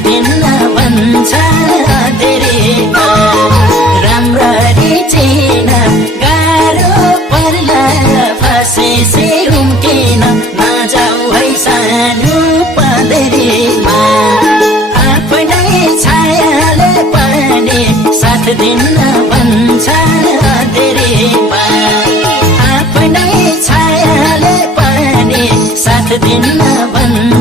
दिन्न भन्छ धेरैमा राम्ररी चिन गाह्रो पर्ला फसेसे उम्किन नजाऊ है सानो पँधेरीमा आफ्नै छायाले पनि साथ दिन्न भन्छ धेरैमा आफ्नै छायाले पनि साथ दिन्न भन्छ